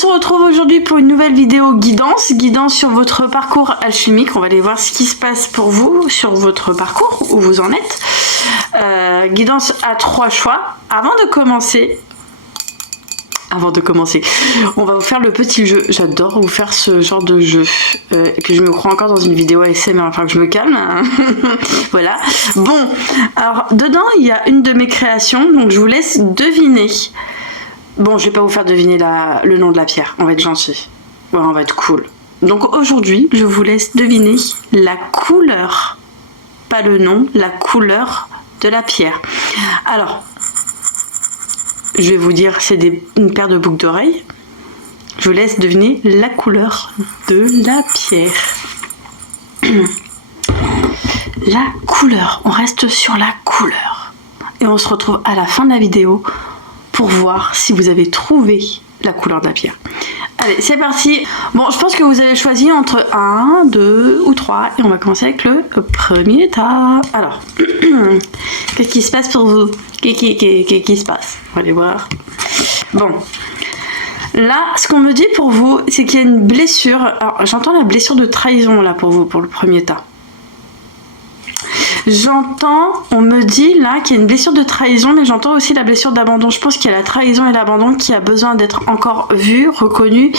se retrouve aujourd'hui pour une nouvelle vidéo guidance sur votre parcours alchimique. On va aller voir ce qui se passe pour vous sur votre parcours, où vous en êtes. Guidance à 3 choix. Avant de commencer, on va vous faire le petit jeu. J'adore vous faire ce genre de jeu. Et puis je me crois encore dans une vidéo ASMR, enfin que je me calme. Voilà. Bon, alors dedans il y a une de mes créations, donc je vous laisse deviner. Bon, je vais pas vous faire deviner le nom de la pierre, on va être gentil. Ouais, on va être cool. Donc aujourd'hui, je vous laisse deviner la couleur. Pas le nom, la couleur de la pierre. Alors, je vais vous dire, c'est une paire de boucles d'oreilles. Je vous laisse deviner la couleur de la pierre. La couleur, on reste sur la couleur. Et on se retrouve à la fin de la vidéo pour voir si vous avez trouvé la couleur de la pierre. Allez, c'est parti. Bon, je pense que vous avez choisi entre 1, 2 ou 3. Et on va commencer avec le premier tas. Alors, qu'est-ce qui se passe pour vous? Qu'est-ce qui se passe? On va aller voir. Bon. Là, ce qu'on me dit pour vous, c'est qu'il y a une blessure. Alors, j'entends la blessure de trahison là pour vous, pour le premier tas. J'entends, on me dit là qu'il y a une blessure de trahison, mais j'entends aussi la blessure d'abandon. Je pense qu'il y a la trahison et l'abandon qui a besoin d'être encore vu, reconnu,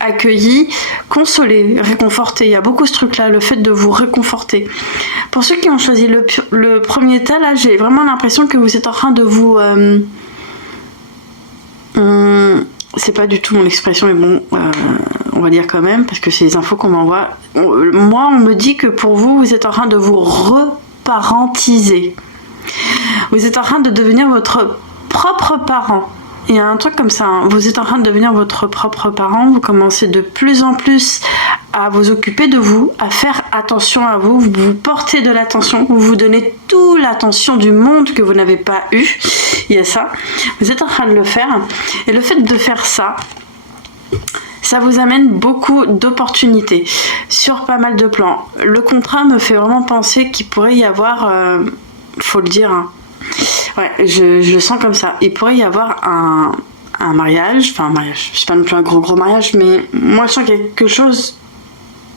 accueilli, consolé, réconforté. Il y a beaucoup ce truc-là, le fait de vous réconforter. Pour ceux qui ont choisi le premier tas, là, j'ai vraiment l'impression que vous êtes en train de vous... c'est pas du tout mon expression, mais bon, on va dire quand même, parce que c'est les infos qu'on m'envoie. Moi, on me dit que pour vous, vous êtes en train de vous reparentiser. Vous êtes en train de devenir votre propre parent. Il y a un truc comme ça, hein. Vous êtes en train de devenir votre propre parent, vous commencez de plus en plus à vous occuper de vous, à faire attention à vous, vous portez de l'attention, vous vous donnez toute l'attention du monde que vous n'avez pas eu. Il y a ça, vous êtes en train de le faire, et le fait de faire ça, ça vous amène beaucoup d'opportunités sur pas mal de plans. Le contrat me fait vraiment penser qu'il pourrait y avoir, faut le dire, hein. Ouais, je le sens comme ça. Il pourrait y avoir un mariage, enfin un mariage, je sais pas non plus un gros mariage, mais moi je sens quelque chose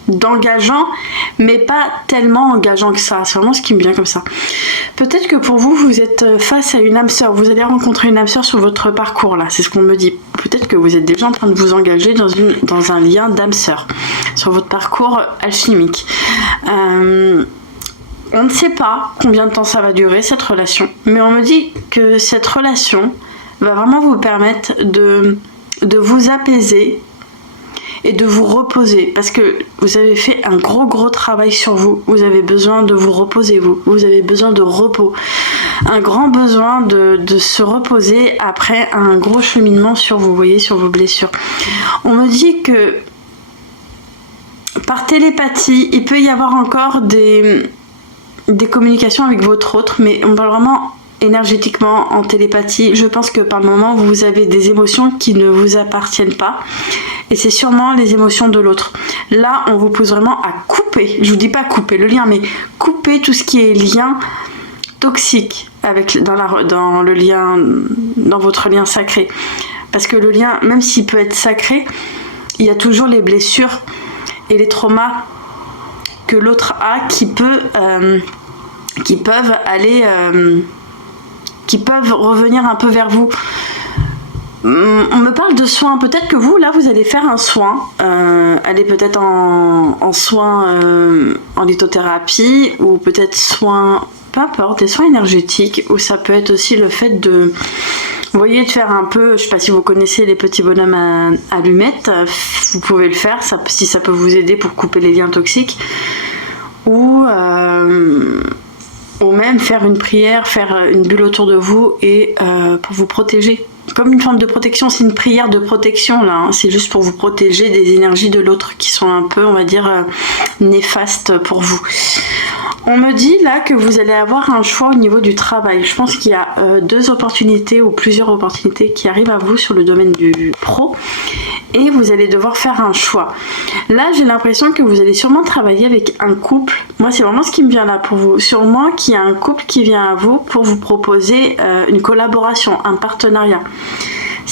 d'engageant, mais pas tellement engageant que ça. C'est vraiment ce qui me vient comme ça. Peut-être que pour vous, vous êtes face à une âme sœur. Vous allez rencontrer une âme sœur sur votre parcours là. C'est ce qu'on me dit. Peut-être que vous êtes déjà en train de vous engager dans un lien d'âme sœur sur votre parcours alchimique. On ne sait pas combien de temps ça va durer cette relation, mais on me dit que cette relation va vraiment vous permettre de vous apaiser et de vous reposer, parce que vous avez fait un gros travail sur vous. Vous avez besoin de vous reposer, vous avez besoin de repos, un grand besoin de se reposer après un gros cheminement sur vous, voyez, sur vos blessures. On me dit que par télépathie, il peut y avoir encore des communications avec votre autre, mais on parle vraiment énergétiquement en télépathie. Je pense que par moment vous avez des émotions qui ne vous appartiennent pas, et c'est sûrement les émotions de l'autre. Là on vous pousse vraiment à couper, je vous dis pas couper le lien, mais couper tout ce qui est lien toxique avec dans le lien, dans votre lien sacré, parce que le lien, même s'il peut être sacré, il y a toujours les blessures et les traumas que l'autre a qui peuvent revenir un peu vers vous. On me parle de soins. Peut-être que vous, là, vous allez faire un soin. Allez peut-être en soins en lithothérapie, ou peut-être soins, peu importe, des soins énergétiques, ou ça peut être aussi le fait de... Vous voyez, de faire un peu, je sais pas si vous connaissez les petits bonhommes à allumettes, vous pouvez le faire, si ça peut vous aider pour couper les liens toxiques. Ou même faire une prière, faire une bulle autour de vous et pour vous protéger. Comme une forme de protection, c'est une prière de protection là, hein. C'est juste pour vous protéger des énergies de l'autre qui sont un peu, on va dire, néfastes pour vous. On me dit là que vous allez avoir un choix au niveau du travail. Je pense qu'il y a 2 opportunités ou plusieurs opportunités qui arrivent à vous sur le domaine du pro, et vous allez devoir faire un choix. Là j'ai l'impression que vous allez sûrement travailler avec un couple. Moi c'est vraiment ce qui me vient là pour vous. Sûrement qu'il y a un couple qui vient à vous pour vous proposer une collaboration, un partenariat.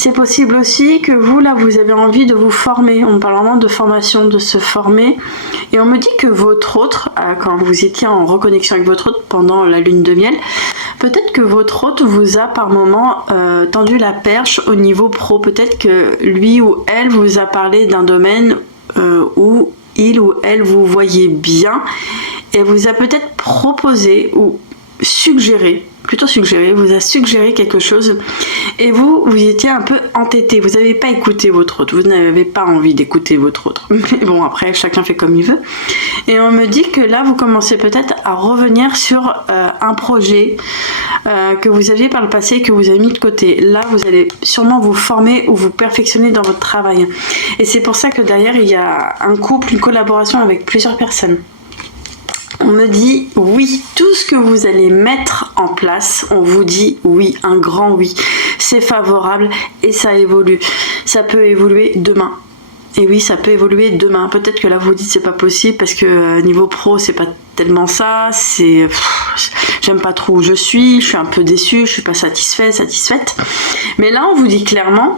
C'est possible aussi que vous, là, vous avez envie de vous former. On parle vraiment de formation, de se former. Et on me dit que votre hôte, quand vous étiez en reconnexion avec votre hôte pendant la lune de miel, peut-être que votre hôte vous a par moment tendu la perche au niveau pro. Peut-être que lui ou elle vous a parlé d'un domaine où il ou elle vous voyez bien et vous a peut-être proposé ou suggéré, vous a suggéré quelque chose et vous étiez un peu entêté, vous n'avez pas écouté votre autre, vous n'avez pas envie d'écouter votre autre. Mais bon, après, chacun fait comme il veut. Et on me dit que là, vous commencez peut-être à revenir sur un projet que vous aviez par le passé, que vous avez mis de côté. Là, vous allez sûrement vous former ou vous perfectionner dans votre travail. Et c'est pour ça que derrière, il y a un couple, une collaboration avec plusieurs personnes. On me dit oui, tout ce que vous allez mettre en place, on vous dit oui, un grand oui. C'est favorable et ça évolue. Ça peut évoluer demain. Et oui, ça peut évoluer demain. Peut-être que là vous dites c'est pas possible parce que niveau pro c'est pas tellement ça. J'aime pas trop où je suis un peu déçue, je suis pas satisfaite. Mais là on vous dit clairement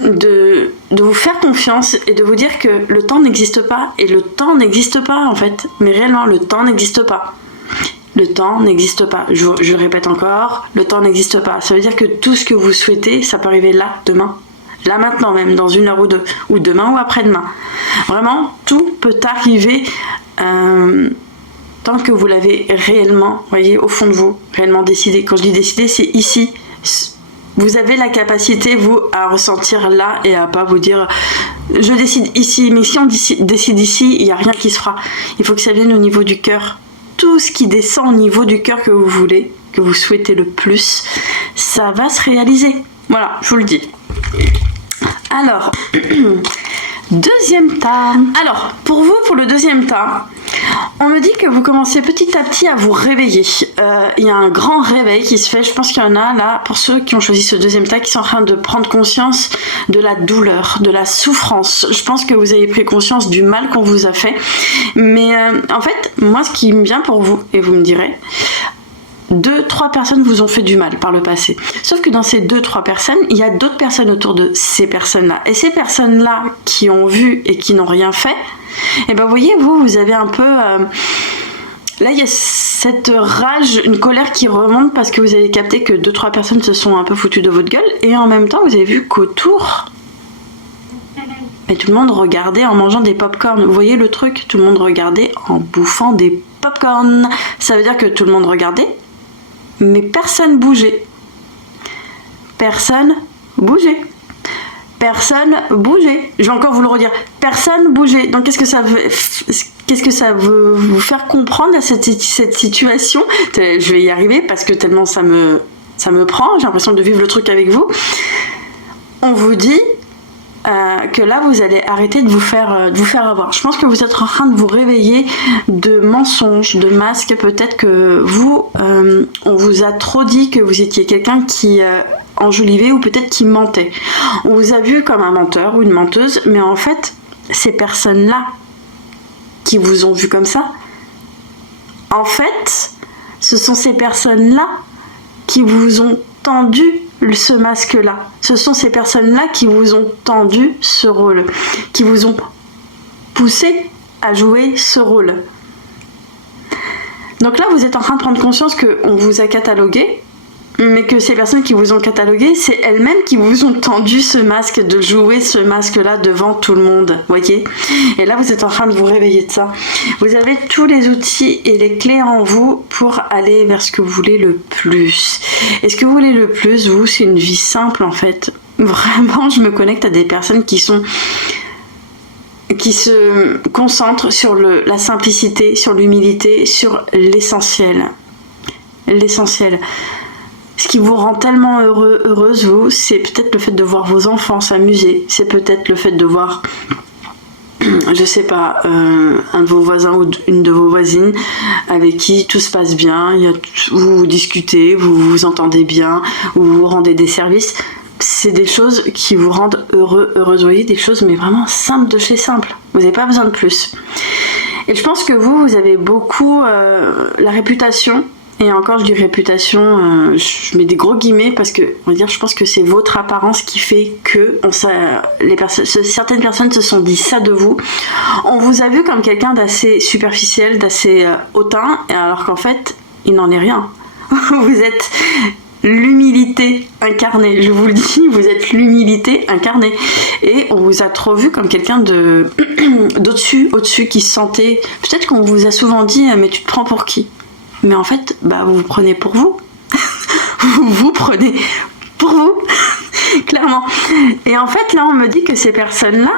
de vous faire confiance et de vous dire que le temps n'existe pas. Et le temps n'existe pas en fait. Mais réellement, le temps n'existe pas. Le temps n'existe pas. Je répète encore, le temps n'existe pas. Ça veut dire que tout ce que vous souhaitez, ça peut arriver là, demain. Là maintenant même, dans 1 heure ou 2. Ou demain ou après-demain. Vraiment, tout peut arriver tant que vous l'avez réellement, voyez, au fond de vous, réellement décidé. Quand je dis décidé, c'est ici. Vous avez la capacité, vous, à ressentir là et à pas vous dire je décide ici. Mais si on décide ici, il n'y a rien qui se fera. Il faut que ça vienne au niveau du cœur. Tout ce qui descend au niveau du cœur que vous voulez, que vous souhaitez le plus, ça va se réaliser. Voilà, je vous le dis. Alors, deuxième tas. Alors, pour vous, pour le deuxième tas, on me dit que vous commencez petit à petit à vous réveiller. Il y a un grand réveil qui se fait. Je pense qu'il y en a là, pour ceux qui ont choisi ce deuxième tas, qui sont en train de prendre conscience de la douleur, de la souffrance. Je pense que vous avez pris conscience du mal qu'on vous a fait. Mais en fait, moi, ce qui me vient pour vous, et vous me direz, 2-3 personnes vous ont fait du mal par le passé. Sauf que dans ces 2-3 personnes, il y a d'autres personnes autour de ces personnes-là. Et ces personnes-là qui ont vu et qui n'ont rien fait, et ben vous voyez, vous avez un peu... là, il y a cette rage, une colère qui remonte parce que vous avez capté que 2-3 personnes se sont un peu foutues de votre gueule. Et en même temps, vous avez vu qu'autour... Et tout le monde regardait en mangeant des pop-corn. Vous voyez le truc? Tout le monde regardait en bouffant des pop-corn. Ça veut dire que tout le monde regardait, mais personne bougeait. Personne bougeait. Personne bougeait. Je vais encore vous le redire. Personne bougeait. Donc qu'est-ce que ça veut vous faire comprendre à cette situation? Je vais y arriver parce que tellement ça me prend. J'ai l'impression de vivre le truc avec vous. On vous dit que là vous allez arrêter de vous faire avoir. Je pense que vous êtes en train de vous réveiller de mensonges, de masques. Peut-être que vous, on vous a trop dit que vous étiez quelqu'un qui enjolivait ou peut-être qui mentait. On vous a vu comme un menteur ou une menteuse, mais en fait, ces personnes-là qui vous ont vu comme ça, en fait, ce sont ces personnes-là qui vous ont tendu ce masque-là. Ce sont ces personnes-là qui vous ont tendu ce rôle, qui vous ont poussé à jouer ce rôle. Donc là, vous êtes en train de prendre conscience qu'on vous a catalogué, mais que ces personnes qui vous ont catalogué, c'est elles-mêmes qui vous ont tendu ce masque, de jouer ce masque-là devant tout le monde, voyez. Et là, vous êtes en train de vous réveiller de ça. Vous avez tous les outils et les clés en vous pour aller vers ce que vous voulez le plus. Et ce que vous voulez le plus, vous, c'est une vie simple, en fait. Vraiment, je me connecte à des personnes qui se concentrent sur la simplicité, sur l'humilité, sur l'essentiel. L'essentiel. Ce qui vous rend tellement heureuse, vous, c'est peut-être le fait de voir vos enfants s'amuser. C'est peut-être le fait de voir, je sais pas, un de vos voisins ou une de vos voisines avec qui tout se passe bien. Vous discutez, vous vous entendez bien, vous vous rendez des services. C'est des choses qui vous rendent heureuse. Vous voyez, des choses mais vraiment simples de chez simple. Vous n'avez pas besoin de plus. Et je pense que vous avez beaucoup la réputation Et encore, je dis réputation, je mets des gros guillemets parce que, on va dire, je pense que c'est votre apparence qui fait que certaines personnes se sont dit ça de vous. On vous a vu comme quelqu'un d'assez superficiel, d'assez hautain, alors qu'en fait, il n'en est rien. Vous êtes l'humilité incarnée, je vous le dis, vous êtes l'humilité incarnée. Et on vous a trop vu comme quelqu'un d'au-dessus, qui se sentait... Peut-être qu'on vous a souvent dit, mais tu te prends pour qui ? Mais en fait, vous vous prenez pour vous. Vous vous prenez pour vous, clairement. Et en fait, là, on me dit que ces personnes-là,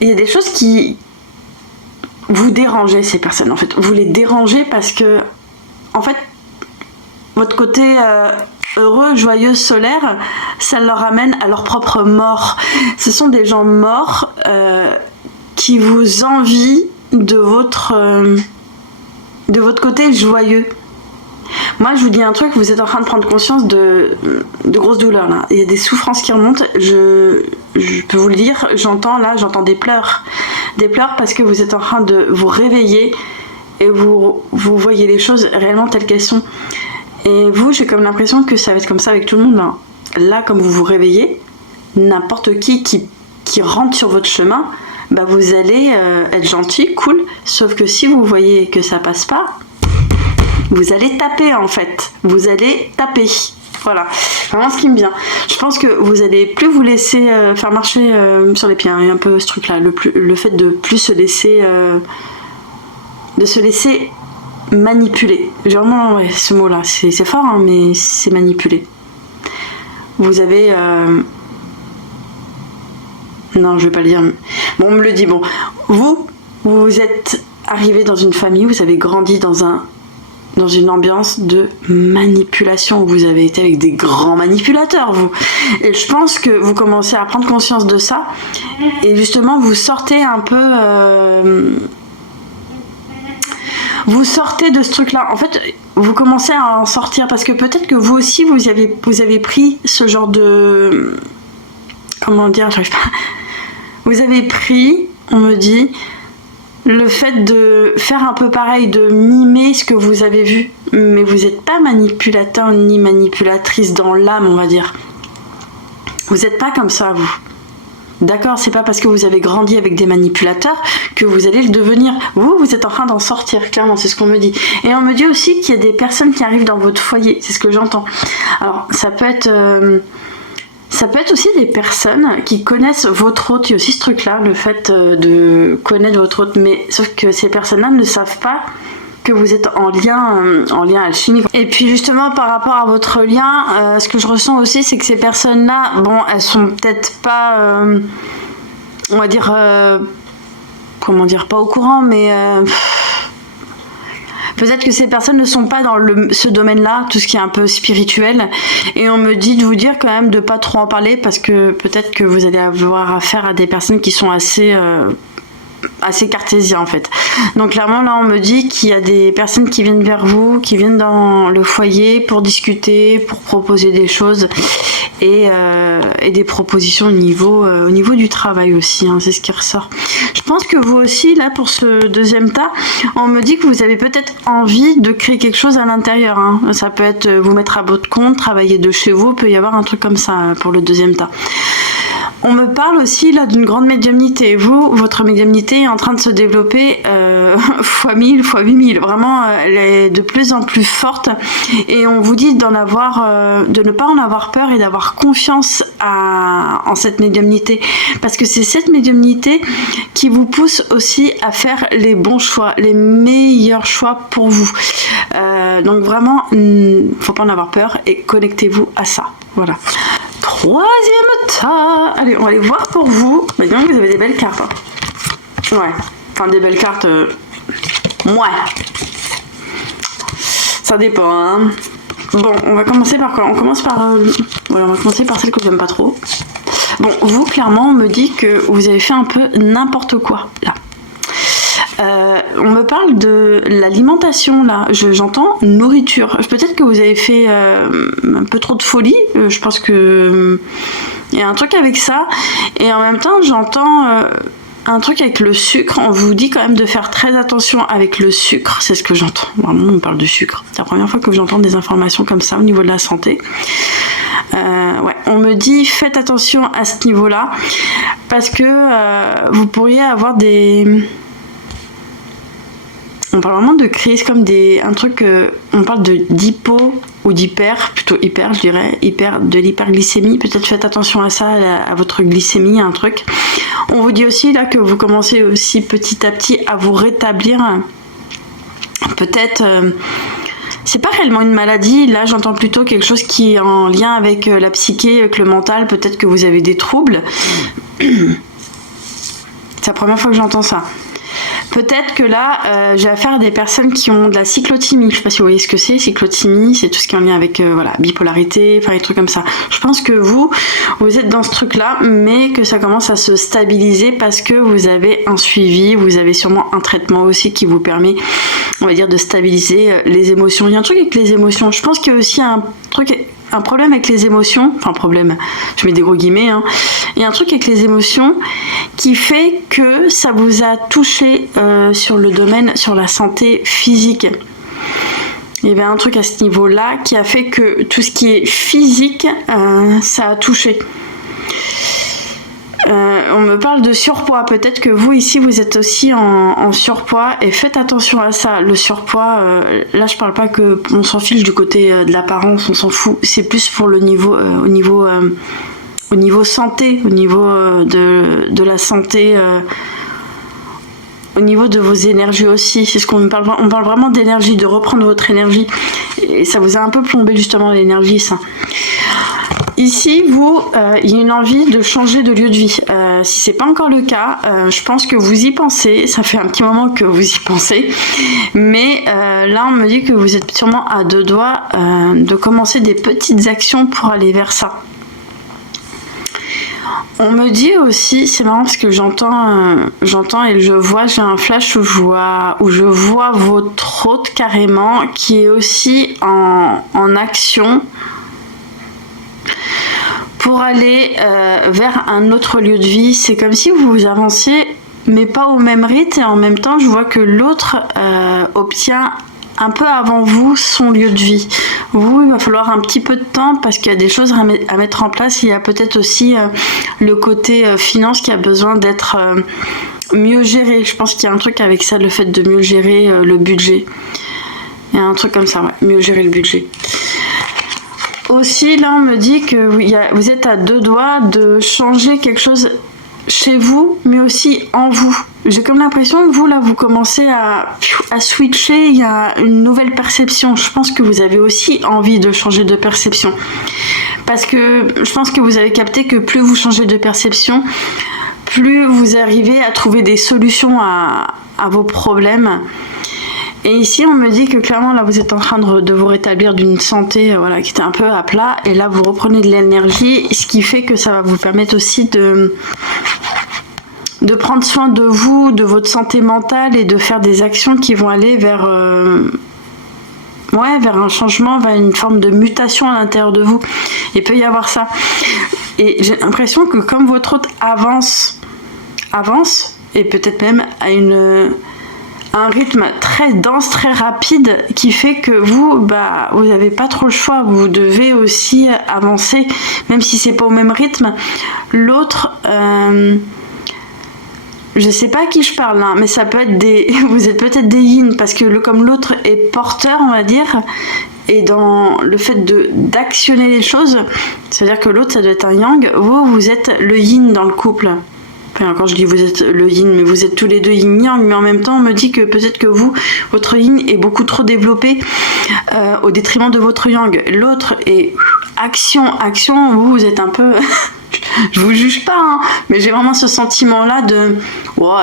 il y a des choses qui vous dérangez, ces personnes. En fait, vous les dérangez parce que, en fait, votre côté heureux, joyeux, solaire, ça leur amène à leur propre mort. Ce sont des gens morts qui vous envient de votre côté joyeux. Moi, je vous dis un truc, vous êtes en train de prendre conscience de grosses douleurs, là. Il y a des souffrances qui remontent, je peux vous le dire, j'entends des pleurs. Des pleurs parce que vous êtes en train de vous réveiller et vous voyez les choses réellement telles qu'elles sont. Et vous, j'ai comme l'impression que ça va être comme ça avec tout le monde, hein. Là, comme vous vous réveillez, n'importe qui rentre sur votre chemin, vous allez être gentil, cool, sauf que si vous voyez que ça passe pas, vous allez taper en fait, vous allez taper, voilà, vraiment ce qui me vient. Je pense que vous allez plus vous laisser faire marcher sur les pieds, hein, un peu ce truc là, le fait de plus se laisser manipuler. Vraiment, ouais, ce mot là, c'est fort, hein, mais c'est manipuler. Vous avez... Non, je vais pas le dire. Bon, on me le dit. Bon, vous êtes arrivé dans une famille, vous avez grandi dans une ambiance de manipulation. Vous avez été avec des grands manipulateurs, vous. Et je pense que vous commencez à prendre conscience de ça. Et justement, vous sortez un peu... Vous sortez de ce truc-là. En fait, vous commencez à en sortir parce que peut-être que vous aussi, vous avez pris ce genre de... Comment dire, j'arrive pas... Vous avez pris, on me dit, le fait de faire un peu pareil, de mimer ce que vous avez vu. Mais vous n'êtes pas manipulateur ni manipulatrice dans l'âme, on va dire. Vous n'êtes pas comme ça, vous. D'accord, c'est pas parce que vous avez grandi avec des manipulateurs que vous allez le devenir. Vous êtes en train d'en sortir, clairement, c'est ce qu'on me dit. Et on me dit aussi qu'il y a des personnes qui arrivent dans votre foyer, c'est ce que j'entends. Alors, ça peut être aussi des personnes qui connaissent votre hôte. Il y a aussi ce truc-là, le fait de connaître votre hôte. Mais sauf que ces personnes-là ne savent pas que vous êtes en lien alchimique. Et puis justement, par rapport à votre lien, ce que je ressens aussi, c'est que ces personnes-là, bon, elles sont peut-être pas, on va dire, pas au courant, mais... Peut-être que ces personnes ne sont pas dans ce domaine-là, tout ce qui est un peu spirituel. Et on me dit de vous dire quand même de pas trop en parler parce que peut-être que vous allez avoir affaire à des personnes qui sont assez cartésiens en fait. Donc clairement là on me dit qu'il y a des personnes qui viennent vers vous, qui viennent dans le foyer pour discuter, pour proposer des choses et des propositions au niveau du travail aussi, hein, c'est ce qui ressort. Je pense que vous aussi là pour ce deuxième tas, on me dit que vous avez peut-être envie de créer quelque chose à l'intérieur, hein. Ça peut être vous mettre à votre compte, travailler de chez vous, il peut y avoir un truc comme ça pour le deuxième tas. On me parle aussi là d'une grande médiumnité. Vous, votre médiumnité est en train de se développer fois 1000, fois 8000. Vraiment, elle est de plus en plus forte. Et on vous dit de ne pas en avoir peur et d'avoir confiance en cette médiumnité. Parce que c'est cette médiumnité qui vous pousse aussi à faire les bons choix, les meilleurs choix pour vous. Donc vraiment, faut pas en avoir peur et connectez-vous à ça. Voilà. Troisième tas. Allez, on va aller voir pour vous. Bah, disons que vous avez des belles cartes. Hein. Ouais. Enfin, des belles cartes. Ouais. Ça dépend. Hein. Bon, on va commencer par quoi ? On commence par. Voilà, on va commencer par celle que j'aime pas trop. Bon, vous, clairement, on me dit que vous avez fait un peu n'importe quoi, là. On me parle de l'alimentation là, j'entends nourriture. Peut-être que vous avez fait un peu trop de folie. Je pense que il y a un truc avec ça. Et en même temps, j'entends un truc avec le sucre. On vous dit quand même de faire très attention avec le sucre. C'est ce que j'entends. Vraiment, on parle de sucre. C'est la première fois que j'entends des informations comme ça au niveau de la santé. Ouais, on me dit faites attention à ce niveau-là parce que vous pourriez avoir des... On parle vraiment de crise comme un truc... on parle d'hypo ou d'hyper, plutôt hyper je dirais, de l'hyperglycémie. Peut-être faites attention à ça, à votre glycémie, un truc. On vous dit aussi là que vous commencez aussi petit à petit à vous rétablir. Peut-être... c'est pas réellement une maladie, là j'entends plutôt quelque chose qui est en lien avec la psyché, avec le mental, peut-être que vous avez des troubles. C'est la première fois que j'entends ça. Peut-être que là, j'ai affaire à des personnes qui ont de la cyclothymie. Je sais pas si vous voyez ce que c'est, cyclothymie, c'est tout ce qui est en lien avec voilà, bipolarité, enfin des trucs comme ça. Je pense que vous êtes dans ce truc-là, mais que ça commence à se stabiliser parce que vous avez un suivi, vous avez sûrement un traitement aussi qui vous permet, on va dire, de stabiliser les émotions. Il y a un truc avec les émotions. Je pense qu'il y a aussi un problème avec les émotions, enfin problème, je mets des gros guillemets, hein. Il y a un truc avec les émotions qui fait que ça vous a touché sur le domaine, sur la santé physique. Il y avait un truc à ce niveau-là qui a fait que tout ce qui est physique, ça a touché. On me parle de surpoids, peut-être que vous ici vous êtes aussi en surpoids et faites attention à ça. Le surpoids, là je parle pas que on s'en fiche du côté de l'apparence, on s'en fout, c'est plus pour le niveau au niveau santé, au niveau de la santé, au niveau de vos énergies aussi. C'est ce qu'on parle. On parle vraiment d'énergie, de reprendre votre énergie, et ça vous a un peu plombé justement l'énergie, ça. Ici, il y a une envie de changer de lieu de vie. Si c'est pas encore le cas, je pense que vous y pensez. Ça fait un petit moment que vous y pensez. Mais là, on me dit que vous êtes sûrement à deux doigts de commencer des petites actions pour aller vers ça. On me dit aussi, c'est marrant parce que j'entends et je vois, j'ai un flash où je vois votre hôte carrément qui est aussi en action pour aller vers un autre lieu de vie. C'est comme si vous avanciez, mais pas au même rythme, et en même temps, je vois que l'autre obtient un peu avant vous son lieu de vie. Vous, il va falloir un petit peu de temps parce qu'il y a des choses à mettre en place. Il y a peut-être aussi le côté finance qui a besoin d'être mieux géré. Je pense qu'il y a un truc avec ça, le fait de mieux gérer le budget. Il y a un truc comme ça, ouais, mieux gérer le budget. Aussi, là, on me dit que vous êtes à deux doigts de changer quelque chose chez vous, mais aussi en vous. J'ai comme l'impression que vous, là, vous commencez à switcher, il y a une nouvelle perception. Je pense que vous avez aussi envie de changer de perception. Parce que je pense que vous avez capté que plus vous changez de perception, plus vous arrivez à trouver des solutions à vos problèmes. Et ici, on me dit que clairement, là, vous êtes en train de vous rétablir d'une santé voilà, qui était un peu à plat. Et là, vous reprenez de l'énergie, ce qui fait que ça va vous permettre aussi de prendre soin de vous, de votre santé mentale et de faire des actions qui vont aller vers un changement, vers une forme de mutation à l'intérieur de vous. Il peut y avoir ça. Et j'ai l'impression que comme votre hôte avance, et peut-être même à un rythme très dense, très rapide, qui fait que vous n'avez pas trop le choix, vous devez aussi avancer, même si c'est pas au même rythme. L'autre, je sais pas à qui je parle là, mais ça peut être vous êtes peut-être des yin, parce que comme l'autre est porteur, on va dire, et dans le fait d'actionner les choses, c'est-à-dire que l'autre ça doit être un yang, vous êtes le yin dans le couple. Enfin, quand je dis vous êtes le yin, mais vous êtes tous les deux yin-yang, mais en même temps on me dit que peut-être que votre yin est beaucoup trop développé au détriment de votre yang. L'autre est action, vous êtes un peu... Je vous juge pas, hein, mais j'ai vraiment ce sentiment-là de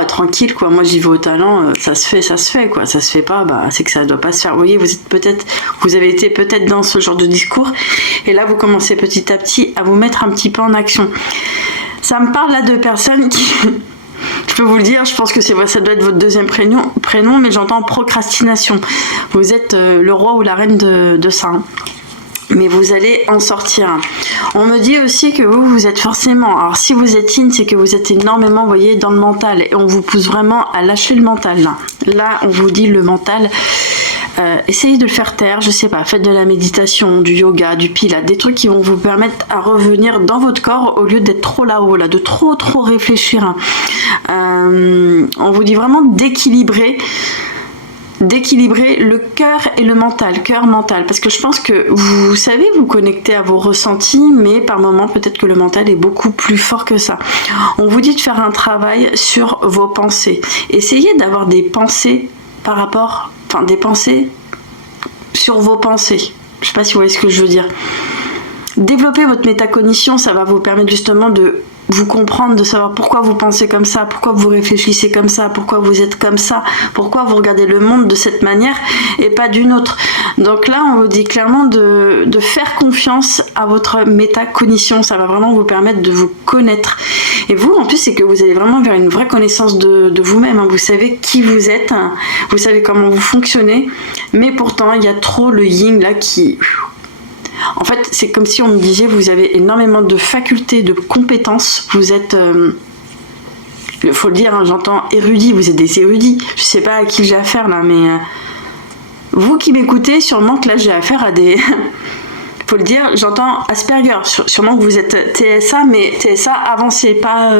tranquille quoi, moi j'y vais au talent, ça se fait quoi, ça se fait pas, c'est que ça doit pas se faire. Vous voyez, vous avez été peut-être dans ce genre de discours, et là vous commencez petit à petit à vous mettre un petit peu en action. Ça me parle là de personnes qui... Je peux vous le dire, je pense que ça doit être votre deuxième prénom, mais j'entends procrastination. Vous êtes le roi ou la reine de ça. Hein. mais vous allez en sortir. On me dit aussi que vous êtes forcément... Alors, si vous êtes in, c'est que vous êtes énormément, vous voyez, dans le mental. Et on vous pousse vraiment à lâcher le mental, là. Là, on vous dit le mental... essayez de le faire taire, je sais pas, faites de la méditation, du yoga, du pilates, des trucs qui vont vous permettre à revenir dans votre corps au lieu d'être trop là-haut, là, de trop réfléchir. On vous dit vraiment d'équilibrer le cœur et le mental, cœur-mental, parce que je pense que vous savez vous connecter à vos ressentis, mais par moments peut-être que le mental est beaucoup plus fort que ça. On vous dit de faire un travail sur vos pensées. Essayez d'avoir des pensées par rapport, enfin des pensées sur vos pensées. Je sais pas si vous voyez ce que je veux dire. Développer votre métacognition, ça va vous permettre justement de vous comprendre, de savoir pourquoi vous pensez comme ça, pourquoi vous réfléchissez comme ça, pourquoi vous êtes comme ça, pourquoi vous regardez le monde de cette manière et pas d'une autre. Donc là, on vous dit clairement de faire confiance à votre métacognition. Ça va vraiment vous permettre de vous connaître. Et vous, en plus, c'est que vous allez vraiment vers une vraie connaissance de vous-même. Vous savez qui vous êtes, vous savez comment vous fonctionnez, mais pourtant, il y a trop le yin là qui... En fait, c'est comme si on me disait, vous avez énormément de facultés, de compétences. Vous êtes, il faut le dire, hein, j'entends érudit, vous êtes des érudits. Je sais pas à qui j'ai affaire là, mais vous qui m'écoutez, sûrement que là j'ai affaire à des... faut le dire, j'entends Asperger. Sûrement que vous êtes TSA, mais TSA avancé, pas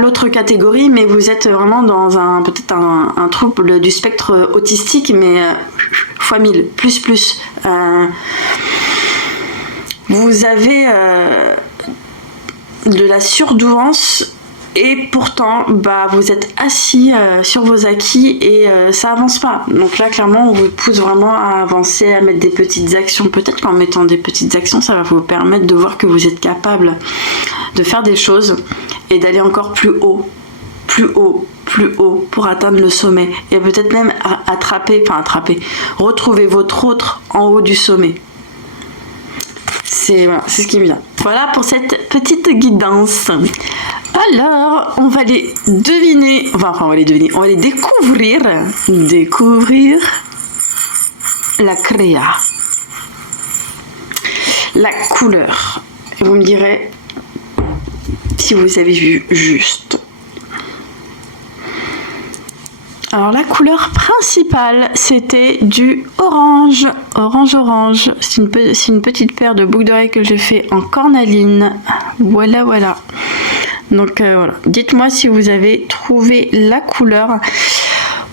l'autre catégorie, mais vous êtes vraiment dans peut-être un trouble du spectre autistique, mais fois 1000, plus. Vous avez de la surdouance et pourtant vous êtes assis sur vos acquis et ça avance pas. Donc là clairement on vous pousse vraiment à avancer, à mettre des petites actions. Peut-être qu'en mettant des petites actions ça va vous permettre de voir que vous êtes capable de faire des choses et d'aller encore plus haut pour atteindre le sommet et peut-être même retrouver votre autre en haut du sommet. C'est ce qui me vient. Voilà pour cette petite guidance. Alors, on va les deviner, on va les découvrir la créa, la couleur. Et vous me direz si vous avez vu juste. Alors la couleur principale c'était du orange. C'est une petite paire de boucles d'oreilles que j'ai fait en cornaline. Voilà. Donc voilà, dites-moi si vous avez trouvé la couleur.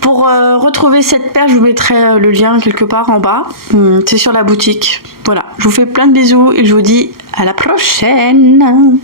Pour retrouver cette paire, je vous mettrai le lien quelque part en bas. C'est sur la boutique. Voilà, je vous fais plein de bisous et je vous dis à la prochaine.